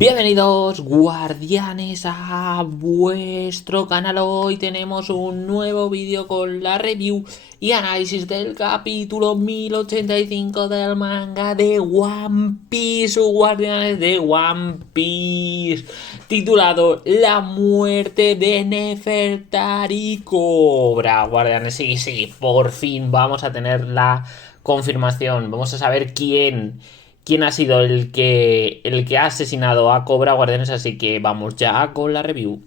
Bienvenidos guardianes a vuestro canal. Hoy tenemos un nuevo vídeo con la review y análisis del capítulo 1085 del manga de One Piece, guardianes de One Piece, titulado La muerte de Nefertari Cobra. Guardianes, sí, por fin vamos a tener la confirmación, vamos a saber quién ha sido el que ha asesinado a Cobra, guardianes, así que vamos ya con la review.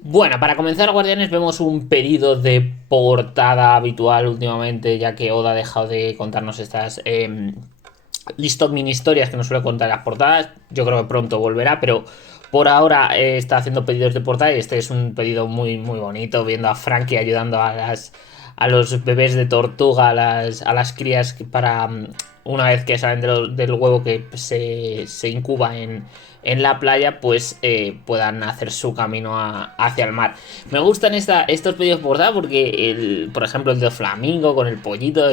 Bueno, para comenzar, guardianes, vemos un pedido de portada habitual últimamente, ya que Oda ha dejado de contarnos estas listo mini historias que nos suele contar las portadas. Yo creo que pronto volverá, pero por ahora está haciendo pedidos de portada y este es un pedido muy bonito, viendo a Frankie ayudando a los bebés de tortuga, a las crías para una vez que salen del huevo que se incuba en la playa, pues puedan hacer su camino hacia el mar. Me gustan estos pedidos por portada porque, por ejemplo, el de Flamingo con el pollito,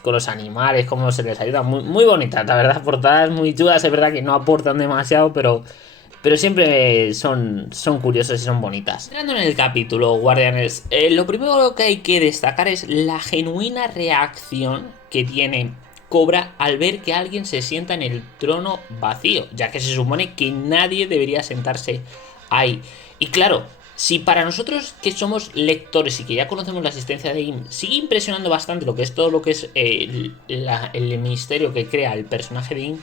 con los animales, cómo se les ayuda. Muy bonitas, la verdad, portadas muy chulas. Es verdad que no aportan demasiado, pero siempre son curiosas y son bonitas. Entrando en el capítulo, guardianes, lo primero que hay que destacar es la genuina reacción que tiene Cobra al ver que alguien se sienta en el trono vacío, ya que se supone que nadie debería sentarse ahí. Y claro, si para nosotros que somos lectores y que ya conocemos la existencia de Im, sigue impresionando bastante lo que es todo lo que es el misterio que crea el personaje de Im,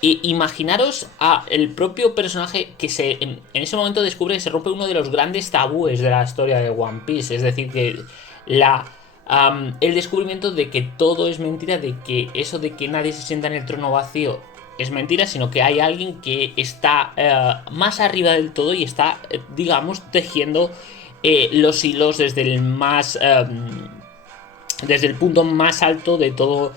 imaginaros a el propio personaje que en ese momento descubre que se rompe uno de los grandes tabúes de la historia de One Piece, es decir, que el descubrimiento de que todo es mentira, de que eso de que nadie se sienta en el trono vacío es mentira, sino que hay alguien que está más arriba del todo y está, digamos, tejiendo los hilos desde el punto más alto de todo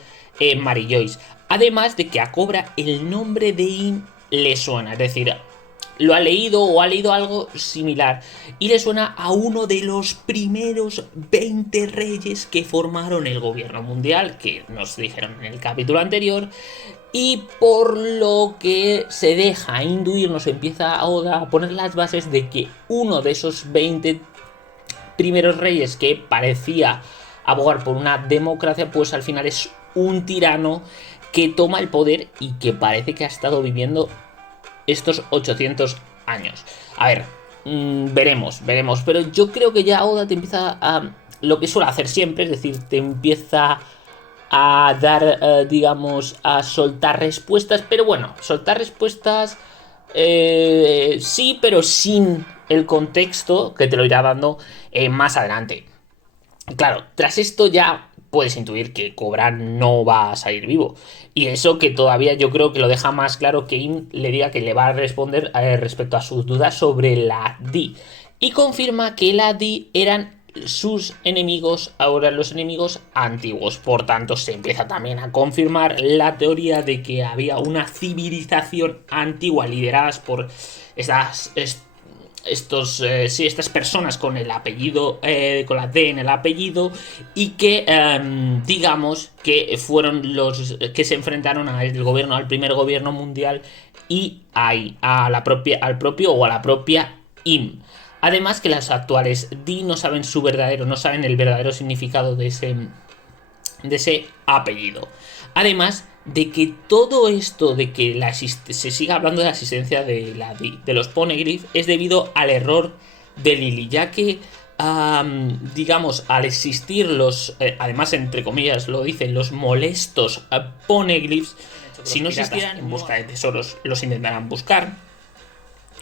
Marillois. Además de que a Cobra el nombre de In le suena, es decir, lo ha leído o ha leído algo similar y le suena a uno de los primeros 20 reyes que formaron el gobierno mundial, que nos dijeron en el capítulo anterior, y por lo que se deja intuir, nos empieza Oda a poner las bases de que uno de esos 20 primeros reyes que parecía abogar por una democracia, pues al final es un tirano que toma el poder y que parece que ha estado viviendo estos 800 años. A ver, veremos, pero yo creo que ya Oda te empieza a lo que suele hacer siempre, es decir, te empieza a dar, digamos, a soltar respuestas, pero bueno, soltar respuestas sí, pero sin el contexto que te lo irá dando más adelante. Claro, tras esto ya puedes intuir que Cobra no va a salir vivo. Y eso que todavía yo creo que lo deja más claro que Im le diga que le va a responder respecto a sus dudas sobre la D. Y confirma que la D eran sus enemigos, ahora los enemigos antiguos. Por tanto, se empieza también a confirmar la teoría de que había una civilización antigua lideradas por estas personas con el apellido, con la D en el apellido, y que digamos que fueron los que se enfrentaron al primer gobierno mundial y al propio o a la propia Im. Además que las actuales D no saben no saben el verdadero significado de ese apellido. Además de que todo esto de que se siga hablando de la existencia de los Poneglyph es debido al error de Lily, ya que digamos, al existir además entre comillas lo dicen, los molestos Poneglyphs, si no existieran en busca de tesoros los intentarán buscar,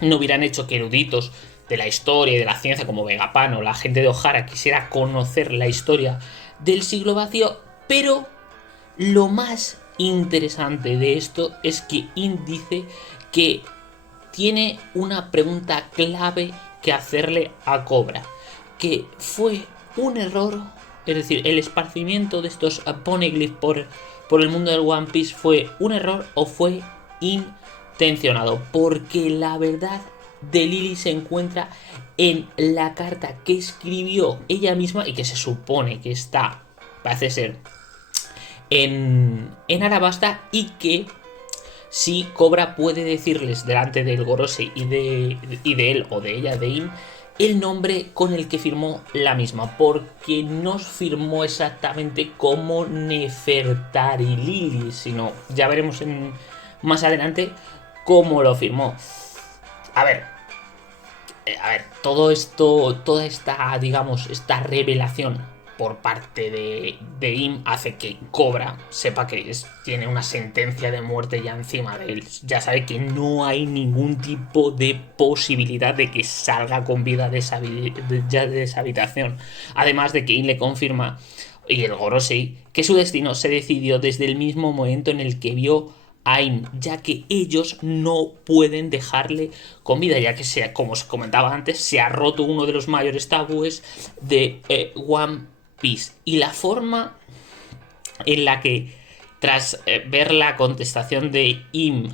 no hubieran hecho que eruditos de la historia y de la ciencia como Vegapunk o la gente de Ohara quisiera conocer la historia del siglo vacío, pero lo más interesante de esto es que Im dice que tiene una pregunta clave que hacerle a Cobra, que fue un error, es decir, el esparcimiento de estos Poneglyph por el mundo del One Piece fue un error o fue intencionado, porque la verdad de Lily se encuentra en la carta que escribió ella misma y que se supone que parece ser en Arabasta, y que si Cobra puede decirles delante del Gorosei y de él o de ella, de Im, el nombre con el que firmó la misma, porque no firmó exactamente como Nefertari Lili, sino ya veremos más adelante cómo lo firmó. A ver, todo esto, toda esta, digamos, esta revelación por parte de Im hace que Cobra sepa que tiene una sentencia de muerte ya encima de él. Ya sabe que no hay ningún tipo de posibilidad de que salga con vida de esa habitación. Además de que Im le confirma, y el Gorosei, que su destino se decidió desde el mismo momento en el que vio a Im, ya que ellos no pueden dejarle con vida, ya que como os comentaba antes, se ha roto uno de los mayores tabúes de One Piece. Y la forma en la que, tras ver la contestación de Im,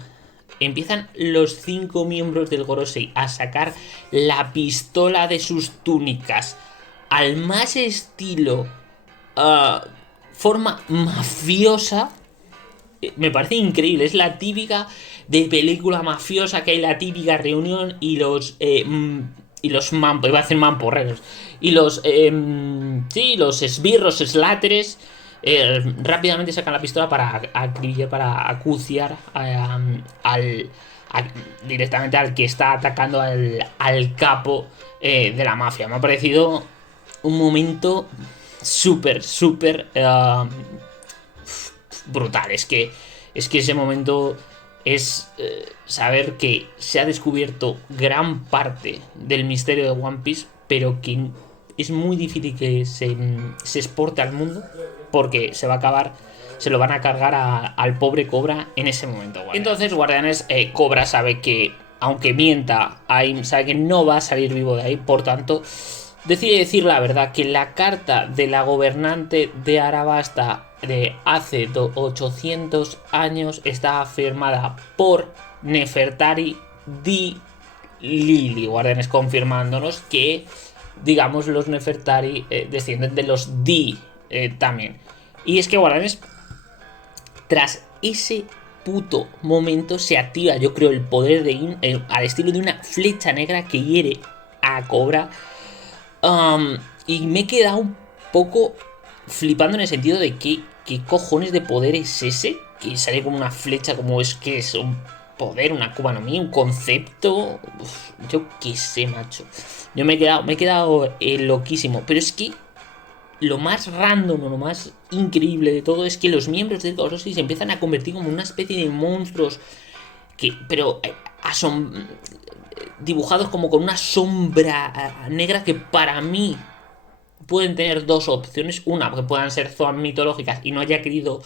empiezan los 5 miembros del Gorosei a sacar la pistola de sus túnicas al más estilo forma mafiosa, me parece increíble. Es la típica de película mafiosa, que hay la típica reunión y los iba a decir mamporreros, y los esbirros, sláteres, rápidamente sacan la pistola para acribillar, para acuciar directamente al que está atacando al capo de la mafia. Me ha parecido un momento súper, súper brutal. Es que ese momento es saber que se ha descubierto gran parte del misterio de One Piece, pero que es muy difícil que se exporte al mundo, porque se va a acabar, se lo van a cargar al pobre Cobra en ese momento. Guardianes. Entonces, Guardianes, Cobra sabe que, aunque mienta, Aim sabe que no va a salir vivo de ahí, por tanto decide decir la verdad, que la carta de la gobernante de Arabasta de hace 800 años está firmada por Nefertari Di Lili. Guardianes, confirmándonos que, digamos, los Nefertari descienden de los Di también. Y es que, Guardianes, tras ese puto momento se activa, yo creo, el poder de Im al estilo de una flecha negra que hiere a Cobra. Y me he quedado un poco flipando en el sentido de qué cojones de poder es ese, que sale como una flecha, como es que es un poder, una Akuma no Mi, un concepto. Yo qué sé, macho. Yo me he quedado loquísimo. Pero es que lo más random o lo más increíble de todo es que los miembros del Gorosei se empiezan a convertir como una especie de monstruos pero dibujados como con una sombra negra, que para mí pueden tener dos opciones. Una, que puedan ser zonas mitológicas y no haya querido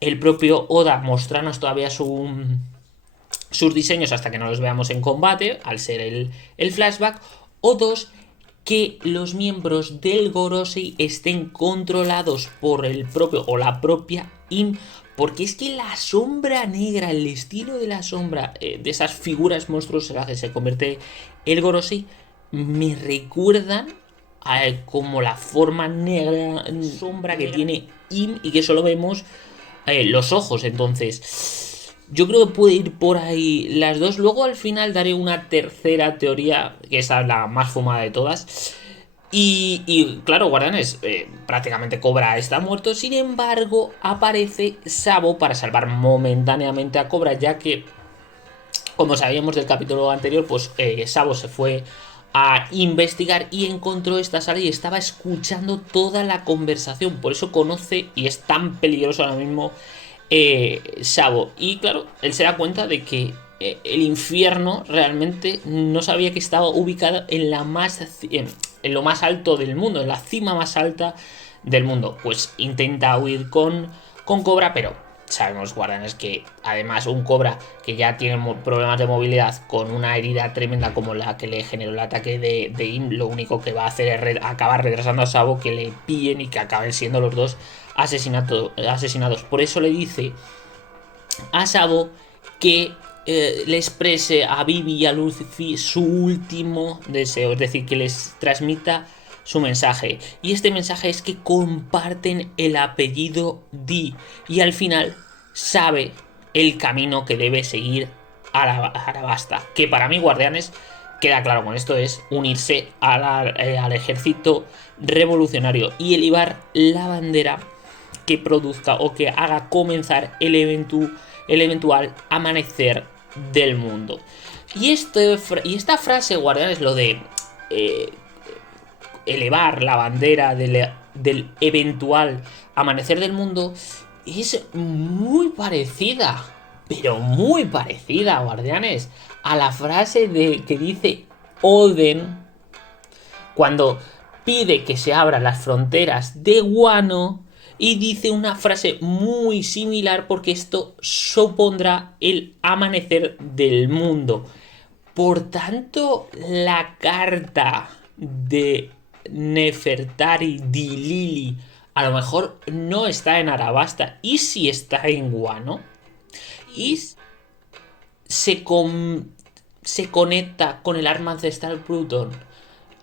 el propio Oda mostrarnos todavía sus diseños hasta que no los veamos en combate, al ser el flashback. O dos, que los miembros del Gorosei estén controlados por el propio o la propia Im, porque es que la sombra negra, el estilo de la sombra, de esas figuras monstruosas en las que se convierte el Gorosei, me recuerdan a como la forma negra, sombra que tiene Im, y que solo vemos los ojos. Entonces, yo creo que puede ir por ahí las dos. Luego al final daré una tercera teoría, que esa es la más fumada de todas. Y claro, Guardianes, prácticamente Cobra está muerto. Sin embargo, aparece Sabo para salvar momentáneamente a Cobra, ya que, como sabíamos del capítulo anterior, pues Sabo se fue a investigar y encontró esta sala y estaba escuchando toda la conversación. Por eso conoce y es tan peligroso ahora mismo Sabo. Y claro, él se da cuenta de que el infierno realmente no sabía que estaba ubicado en lo más alto del mundo, en la cima más alta del mundo. Pues intenta huir con Cobra, pero sabemos, Guardianes, que además un Cobra que ya tiene problemas de movilidad, con una herida tremenda como la que le generó el ataque de Im, lo único que va a hacer es acabar retrasando a Sabo, que le pillen y que acaben siendo los dos asesinados. Por eso le dice a Sabo que le exprese a Vivi y a Luffy su último deseo, es decir, que les transmita su mensaje. Y este mensaje es que comparten el apellido Di. Y al final sabe el camino que debe seguir Arabasta. Que para mí, Guardianes, queda claro con esto, es unirse al ejército revolucionario y elevar la bandera que produzca o que haga comenzar el eventual amanecer del mundo. Y esta frase, Guardianes, lo de elevar la bandera del eventual amanecer del mundo, es muy parecida, pero muy parecida, Guardianes, a la frase que dice Oden cuando pide que se abran las fronteras de Wano, y dice una frase muy similar porque esto supondrá el amanecer del mundo. Por tanto, la carta de Nefertari Dilili a lo mejor no está en Arabasta, y si está en Wano, y se conecta con el arma ancestral Pluton.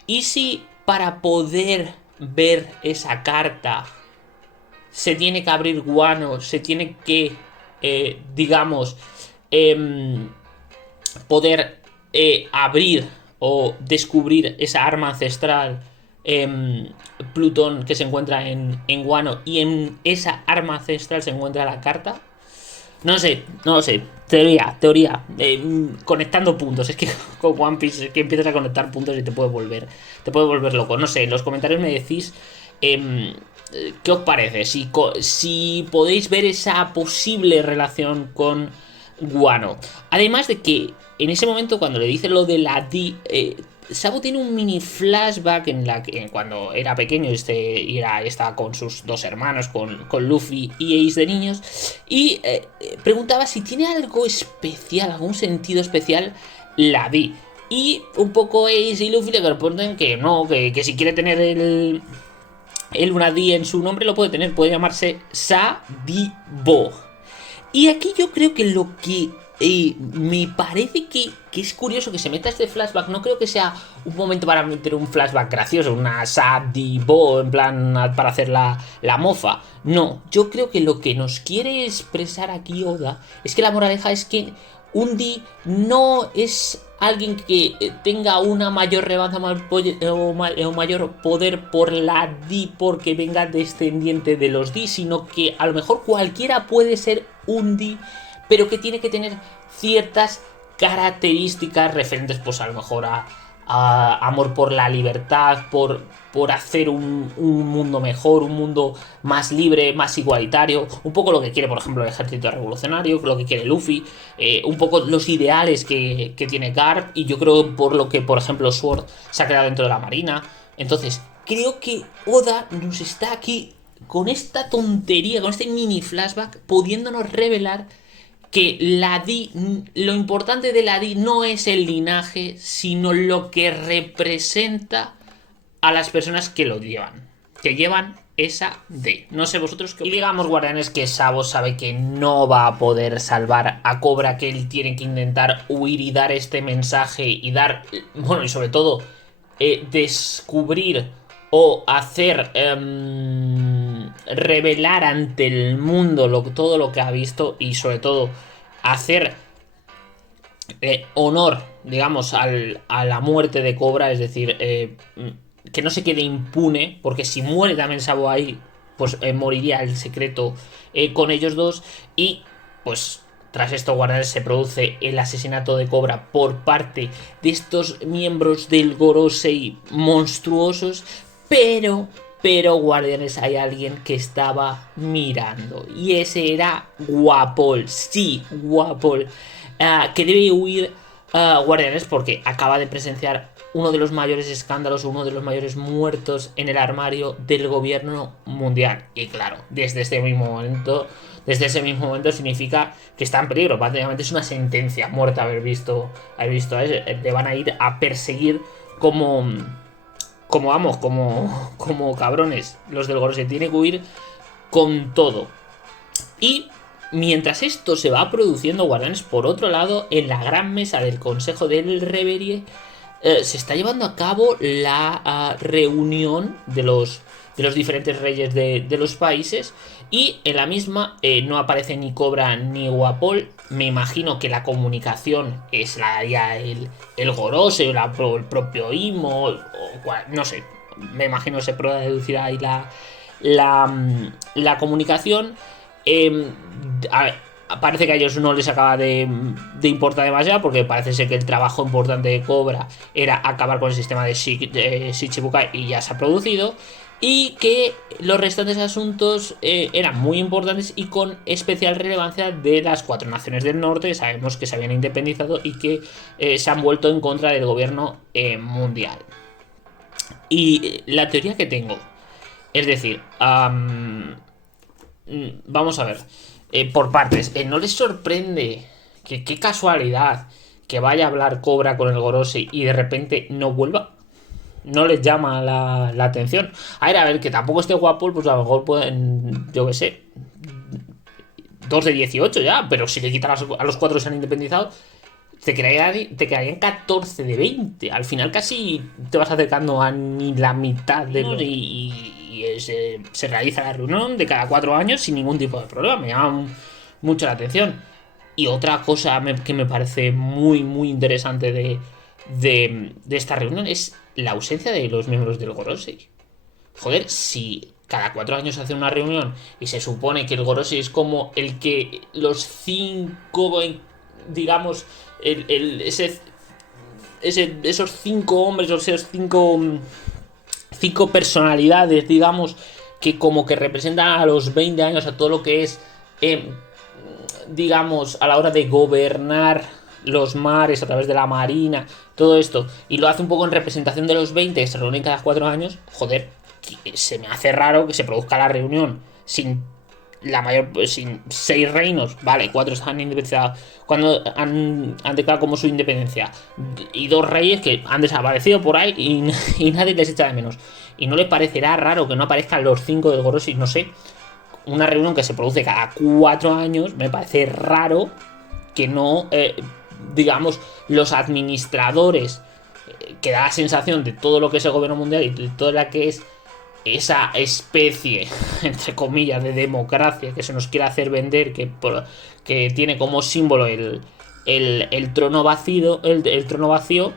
Y si para poder ver esa carta se tiene que abrir Wano, se tiene que, digamos, poder abrir o descubrir esa arma ancestral Plutón que se encuentra en Wano, y en esa arma ancestral se encuentra la carta. No lo sé. Teoría. Conectando puntos. Es que con One Piece es que empiezas a conectar puntos y te puede volver loco. No sé, en los comentarios me decís qué os parece. Si podéis ver esa posible relación con Guano. Además de que en ese momento, cuando le dice lo de la Di, Sabo tiene un mini flashback en la que cuando era pequeño estaba con sus dos hermanos, con Luffy y Ace de niños, y preguntaba si tiene algo especial, algún sentido especial la Di. Y un poco Ace y Luffy le responden que no, que si quiere tener una Di en su nombre lo puede tener, puede llamarse Sa-Di-Bo. Y aquí yo creo que lo que me parece que es curioso que se meta este flashback. No creo que sea un momento para meter un flashback gracioso, una Sa-Di-Bo en plan para hacer la mofa. No, yo creo que lo que nos quiere expresar aquí Oda es que la moraleja es que un Di no es alguien que tenga una mayor relevancia o mayor poder por la Di porque venga descendiente de los Di, sino que a lo mejor cualquiera puede ser un Di, pero que tiene que tener ciertas características referentes, pues a lo mejor a amor por la libertad, por hacer un mundo mejor, un mundo más libre, más igualitario, un poco lo que quiere, por ejemplo, el ejército revolucionario, lo que quiere Luffy, un poco los ideales que tiene Garp, y yo creo por lo que, por ejemplo, Sword se ha quedado dentro de la marina. Entonces, creo que Oda nos está aquí, con esta tontería, con este mini flashback, pudiéndonos revelar que la Di, lo importante de la Di no es el linaje, sino lo que representa a las personas que lo llevan, que llevan esa D. No sé vosotros qué. Y digamos, Guardianes, que Sabo sabe que no va a poder salvar a Cobra, que él tiene que intentar huir y dar este mensaje y dar, bueno, y sobre todo descubrir o hacer revelar ante el mundo todo lo que ha visto, y sobre todo hacer honor, digamos, a la muerte de Cobra, es decir, que no se quede impune, porque si muere también Sabo ahí, pues moriría el secreto con ellos dos. Y pues tras esto, Guardianes, se produce el asesinato de Cobra por parte de estos miembros del Gorosei monstruosos, pero Guardianes, hay alguien que estaba mirando, y ese era Guapol. Sí, Guapol, que debe huir, Guardianes, porque acaba de presenciar uno de los mayores escándalos, uno de los mayores muertos en el armario del gobierno mundial. Y claro, desde ese mismo momento significa que está en peligro. Prácticamente es una sentencia muerta haber visto a él. Le van a ir a perseguir como cabrones los del Gorosei. Tiene que huir con todo. Y mientras esto se va produciendo, Guardianes, por otro lado, en la gran mesa del Consejo del Reverie, se está llevando a cabo la reunión de los diferentes reyes de los países, y en la misma no aparece ni Cobra ni Guapol. Me imagino que la comunicación es la haría el Gorose o el propio Imo, no sé, me imagino que se puede deducir ahí la comunicación. Eh, Parece que a ellos no les acaba de importar demasiado, porque parece ser que el trabajo importante de Cobra era acabar con el sistema de Shichibukai, y ya se ha producido, y que los restantes asuntos eran muy importantes y con especial relevancia de las cuatro naciones del norte. Sabemos que se habían independizado y que se han vuelto en contra del gobierno mundial. Y la teoría que tengo, es decir, vamos a ver, por partes. ¿No les sorprende que qué casualidad que vaya a hablar Cobra con el Gorosei y de repente no vuelva? No les llama la atención. A ver, que tampoco esté guapo, pues a lo mejor pueden, yo qué sé, 2 de 18 ya, pero si le quitan a los 4 que se han independizado, te quedarían 14 de 20. Al final casi te vas acercando a ni la mitad de los... se realiza la reunión de cada 4 años sin ningún tipo de problema. Me llama mucho la atención. Y otra cosa que me parece muy, muy interesante de esta reunión es la ausencia de los miembros del Gorosei. Joder, si cada 4 años se hace una reunión y se supone que el Gorosei es como el que los 5, digamos, esos 5 hombres, o esos 5 personalidades, digamos, que como que representan a los 20 años, a todo lo que es, digamos, a la hora de gobernar los mares a través de la marina, todo esto, y lo hace un poco en representación de los 20 que se reúnen cada 4 años. Joder, se me hace raro que se produzca la reunión sin 6 reinos, vale, 4 están independizados cuando han declarado como su independencia, y 2 reyes que han desaparecido por ahí y nadie les echa de menos. Y no les parecerá raro que no aparezcan los 5 del Gorosei. No sé, una reunión que se produce cada 4 años, me parece raro que no, digamos, los administradores, que da la sensación de todo lo que es el gobierno mundial y de toda la que es esa especie, entre comillas, de democracia que se nos quiere hacer vender, que tiene como símbolo el trono vacío, el trono vacío,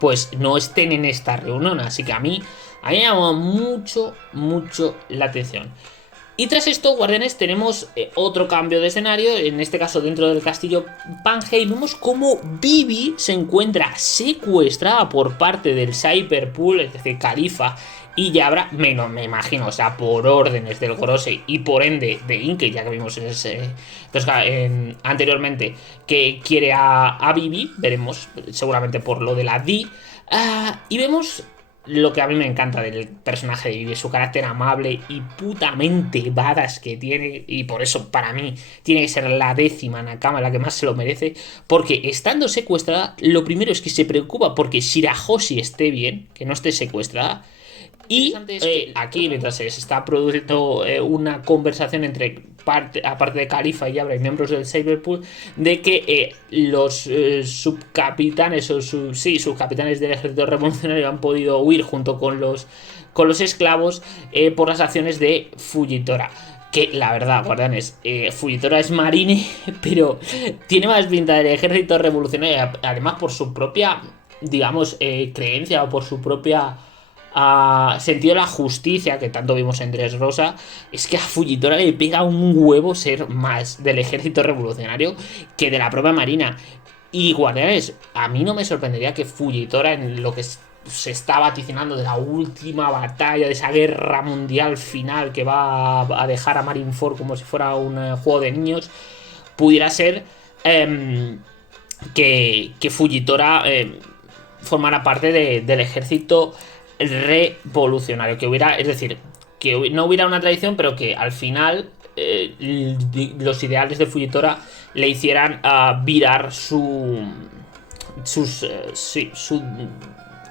pues no estén en esta reunión. Así que a mí me llama mucho, mucho la atención. Y tras esto, guardianes, tenemos otro cambio de escenario, en este caso dentro del castillo Pange, y vemos cómo Vivi se encuentra secuestrada por parte del Cyberpool, es decir, Califa y Yabra, me imagino, o sea, por órdenes del Gorosei y por ende de Inkei, ya que vimos anteriormente que quiere a Vivi, veremos seguramente por lo de la Di, y vemos lo que a mí me encanta del personaje de Vivi, su carácter amable y putamente badass que tiene, y por eso para mí tiene que ser la 10ª Nakama, la que más se lo merece, porque estando secuestrada, lo primero es que se preocupa porque Shirahoshi esté bien, que no esté secuestrada. Y aquí, mientras se está produciendo una conversación entre aparte de Califa y Yabra y miembros del Cyberpool, de que los subcapitanes o subcapitanes del ejército revolucionario han podido huir junto con los esclavos por las acciones de Fujitora. Que la verdad, guardianes, Fujitora es marine, pero tiene más pinta del ejército revolucionario, además por su propia, digamos, creencia, o por su propia sentido de la justicia que tanto vimos en Dressrosa. Es que a Fujitora le pega un huevo ser más del ejército revolucionario que de la propia marina. Y guardianes, a mí no me sorprendería que Fujitora, en lo que se está vaticinando de la última batalla, de esa guerra mundial final que va a dejar a Marineford como si fuera un juego de niños, pudiera ser que Fujitora formara parte del ejército revolucionario, que hubiera, es decir, que no hubiera una tradición, pero que al final los ideales de Fujitora le hicieran virar su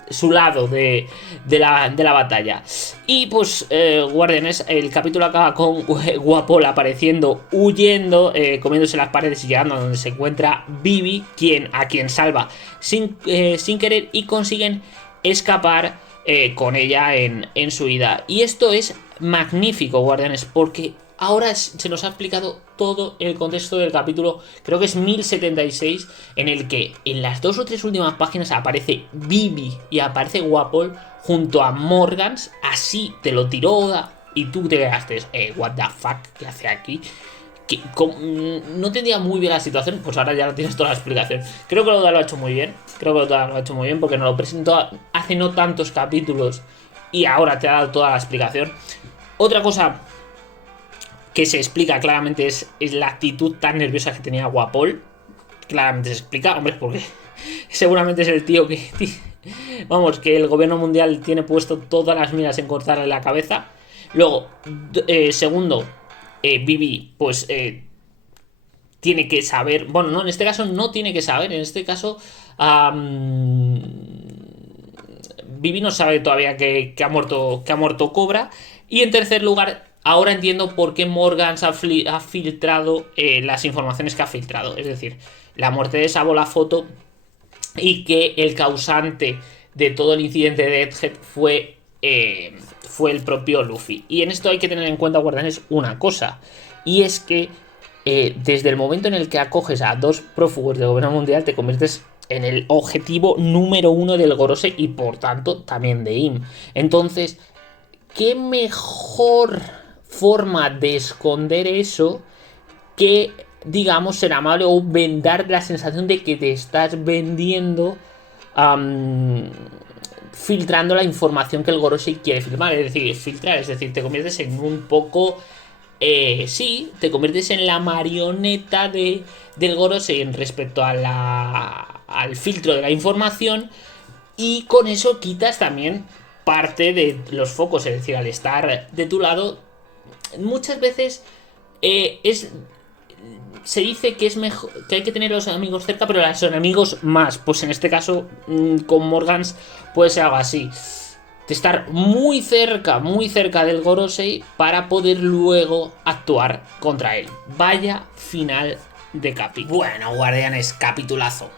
su lado de la batalla. Y pues, Guardianes, el capítulo acaba con Guapol apareciendo, huyendo, comiéndose las paredes y llegando a donde se encuentra Vivi, a quien salva sin querer, y consiguen escapar con ella en su ida. Y esto es magnífico, Guardianes, porque ahora se nos ha explicado todo el contexto del capítulo, creo que es 1076, en el que en las 2 o 3 últimas páginas aparece Vivi y aparece Guapol junto a Morgans. Así te lo tiró Oda y tú te quedaste, what the fuck, ¿qué hace aquí? No entendía muy bien la situación, pues ahora ya lo tienes toda la explicación. Creo que Oda lo ha hecho muy bien, porque nos lo presentó hace no tantos capítulos y ahora te ha dado toda la explicación. Otra cosa que se explica claramente es la actitud tan nerviosa que tenía Guapol. Claramente se explica, hombre, porque seguramente es el tío que, vamos, que el gobierno mundial tiene puesto todas las miras en cortarle la cabeza. Luego, segundo, Vivi, pues tiene que saber, bueno, no, en este caso no tiene que saber, en este caso Vivi no sabe todavía que ha muerto Cobra. Y en tercer lugar, ahora entiendo por qué Morgans ha filtrado las informaciones que ha filtrado. Es decir, la muerte de Sabo, la foto, y que el causante de todo el incidente de Egghead fue el propio Luffy. Y en esto hay que tener en cuenta, Guardianes, una cosa. Y es que desde el momento en el que acoges a 2 prófugos del gobierno mundial, te conviertes en el objetivo número 1 del Gorosei y por tanto también de IM. Entonces, ¿qué mejor forma de esconder eso que, digamos, ser amable o dar la sensación de que te estás vendiendo filtrando la información que el Gorosei quiere filtrar? Es decir, te conviertes en un poco... sí, te conviertes en la marioneta del Gorosei en respecto al filtro de la información, y con eso quitas también parte de los focos. Es decir, al estar de tu lado, muchas veces se dice que es mejor, que hay que tener a los enemigos cerca, pero a los enemigos más. Pues en este caso, con Morgans puede ser algo así, de estar muy cerca del Gorosei para poder luego actuar contra él. Vaya final de capítulo. Bueno, Guardianes, capitulazo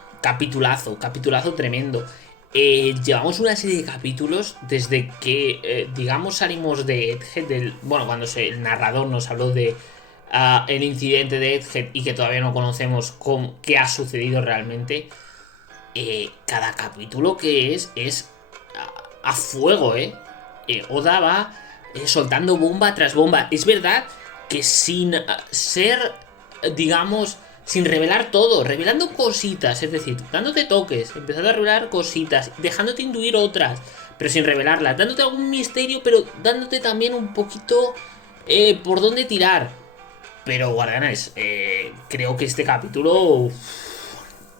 tremendo. Llevamos una serie de capítulos desde que, digamos, salimos de Egghead, cuando el narrador nos habló de el incidente de Egghead, y que todavía no conocemos qué ha sucedido realmente. Cada capítulo que es a fuego, Oda va soltando bomba tras bomba. Es verdad que sin ser, digamos, sin revelar todo, revelando cositas, es decir, dándote toques, empezando a revelar cositas, dejándote intuir otras, pero sin revelarlas, dándote algún misterio, pero dándote también un poquito por dónde tirar. Pero, Guardianes, creo que este capítulo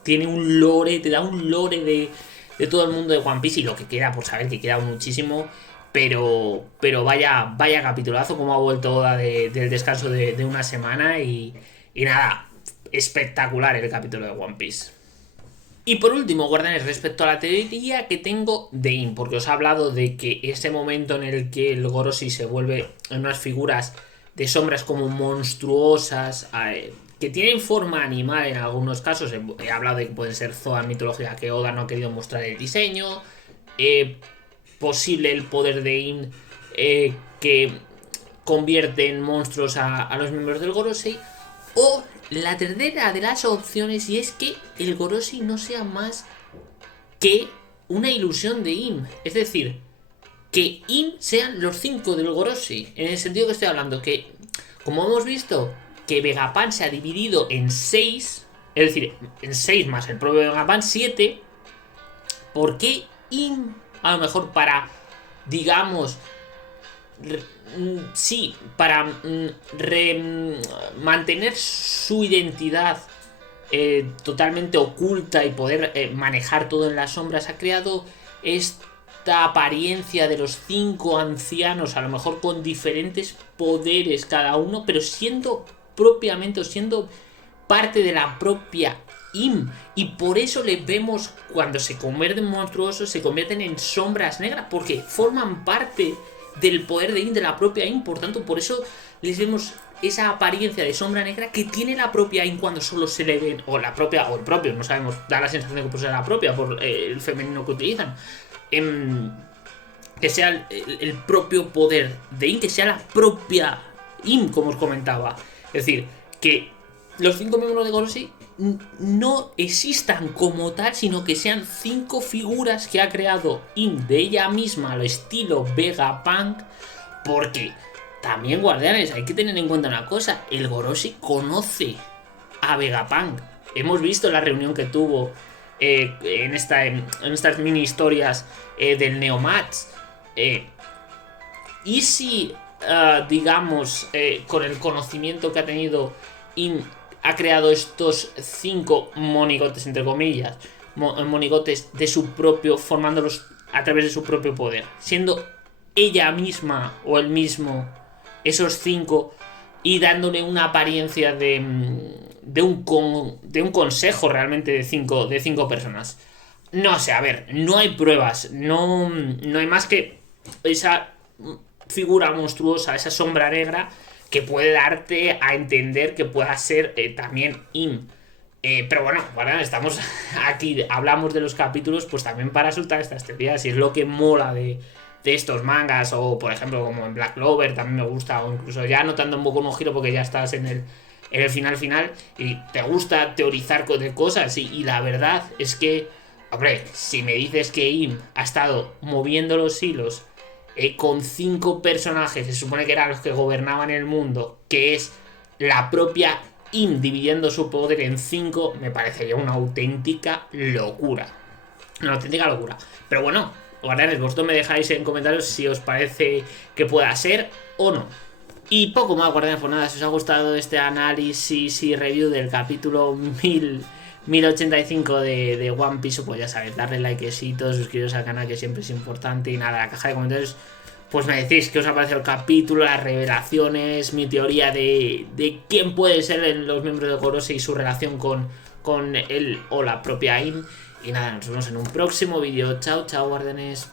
tiene un lore, te da un lore de todo el mundo de One Piece, y lo que queda por saber, que queda muchísimo. Pero vaya capitulazo, como ha vuelto Oda del descanso de una semana, y nada, espectacular el capítulo de One Piece. Y por último, Guardianes, respecto a la teoría que tengo de IM, porque os he hablado de que ese momento en el que el Gorosei se vuelve en unas figuras de sombras como monstruosas, que tienen forma animal en algunos casos. He hablado de que pueden ser Zoan mitológica, que Oda no ha querido mostrar el diseño. Posible el poder de IM, que convierte en monstruos a los miembros del Gorosei. O la tercera de las opciones, y es que el Gorosei no sea más que una ilusión de IM. Es decir, que IM sean los 5 del Gorosei. En el sentido que estoy hablando, que como hemos visto que Vegapunk se ha dividido en 6, es decir, en 6 más el propio Vegapunk, 7. ¿Por qué IM? A lo mejor para, digamos, sí, para mantener su identidad totalmente oculta y poder manejar todo en las sombras, ha creado esta apariencia de los 5 ancianos, a lo mejor con diferentes poderes cada uno, pero siendo propiamente, o siendo parte de la propia IM. Y por eso les vemos cuando se convierten monstruosos, se convierten en sombras negras, porque forman parte del poder de IM, de la propia IM. Por tanto, por eso les vemos esa apariencia de sombra negra que tiene la propia IM cuando solo se le ven, o la propia, o el propio, no sabemos, da la sensación de que puede ser la propia por el femenino que utilizan. Que sea el propio poder de IM, que sea la propia IM, como os comentaba. Es decir, que los 5 miembros de Gorosei no existan como tal, sino que sean 5 figuras que ha creado IM de ella misma, al estilo Vegapunk. Porque también, guardianes, hay que tener en cuenta una cosa: el Gorosei conoce a Vegapunk. Hemos visto la reunión que tuvo en estas mini historias del Neomatch. Y si, digamos, con el conocimiento que ha tenido IM, ha creado estos 5 monigotes, entre comillas, monigotes de su propio, formándolos a través de su propio poder, siendo ella misma o él mismo esos 5 y dándole una apariencia de un consejo realmente de 5 personas. No sé, a ver, no hay pruebas, no hay más que esa figura monstruosa, esa sombra negra que puede darte a entender que pueda ser también IM. Pero bueno, estamos aquí, hablamos de los capítulos, pues también para soltar estas teorías, y es lo que mola de estos mangas, o por ejemplo como en Black Clover también me gusta, o incluso ya notando un poco un giro porque ya estás en el final y te gusta teorizar de cosas, y la verdad es que, hombre, si me dices que IM ha estado moviendo los hilos con 5 personajes, se supone que eran los que gobernaban el mundo, que es la propia IM dividiendo su poder en 5, me parecería una auténtica locura. Una auténtica locura. Pero bueno, guardianes, vosotros me dejáis en comentarios si os parece que pueda ser o no. Y poco más, guardianes, pues nada, si os ha gustado este análisis y review del capítulo 1085 de One Piece, pues ya sabéis, darle likecito, suscribiros al canal, que siempre es importante. Y nada, la caja de comentarios, pues me decís qué os ha parecido el capítulo, las revelaciones, mi teoría de quién puede ser los miembros de Gorosei y su relación con él o la propia IM. Y nada, nos vemos en un próximo vídeo. Chao, chao, guardianes.